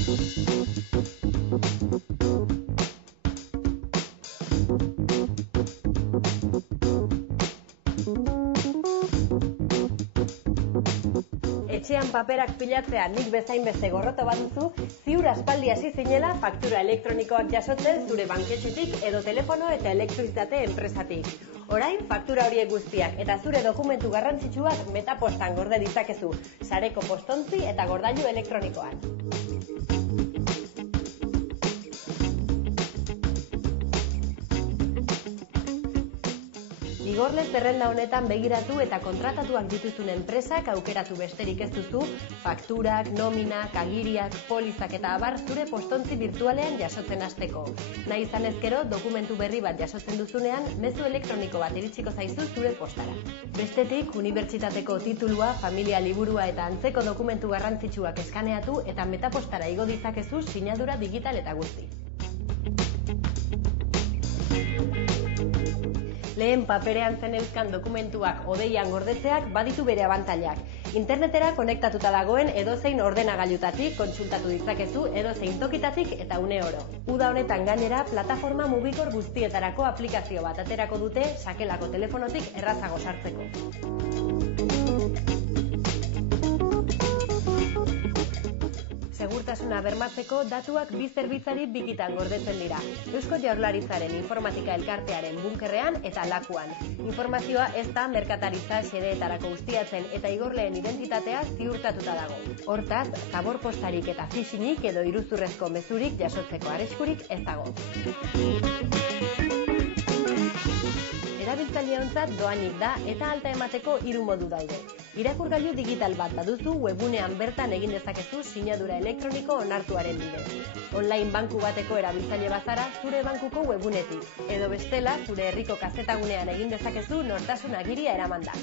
Etxean paperak pilatzea nik bezain beste gorroto baduzu, ziur aspaldi hasi zinela faktura elektronikoak jasotzen zure banketxetik edo telefono eta elektrizitate enpresatik. Orain, faktura horiek guztiak eta zure dokumentu garrantzitsuak Metapostan gorde ditzakezu, sareko postontzi eta gordailu elektronikoan. Igorle zerrenda honetan begiratu eta kontratatuak dituzun enpresak aukeratu besterik ez duzu, fakturak, nominak, agiriak, polizak eta abar zure postontzi virtualean jasotzen hasteko. Nahi izan ezkero, dokumentu berri bat jasotzen duzunean, mezu elektroniko bat iritsiko zaizu zure postara. Bestetik, unibertsitateko titulua, familia liburua eta antzeko dokumentu garrantzitsuak eskaneatu eta Metapostara igo ditzakezu sinadura digital eta guzti. Lehen paperean zeneuzkan dokumentuak hodeian gordetzeak baditu bere abantailak. Internetera konektatuta dagoen edozein ordenagailutatik kontsultatu ditzakezu edozein tokitatik eta une oro. Uda honetan gainera, plataforma mugikor guztietarako aplikazio bat aterako dute sakelako telefonotik errazago sartzeko. Segurtasuna bermatzeko datuak bi zerbitzari bikitan gordetzen dira. Eusko Jaurlaritzaren informatika elkartearen bunkerrean eta lakuan. Informazioa ez da merkataritza xedeetarako ustiatzen eta igorleen identitatea ziurtatuta dago. Hortaz, zabor postarik eta phishingik edo iruzurrezko mezurik jasotzeko arriskurik ez dago. Erabiltzaileontzat doainik da eta alta emateko 3 modu daude. Irakurgailu digital bat baduzu webunean bertan egin dezakezu sinadura elektroniko onartuaren bidez. Online banku bateko erabiltzaile bazara zure bankuko webunetik, edo bestela zure herriko kazetagunean egin dezakezu nortasun agiria eramanda.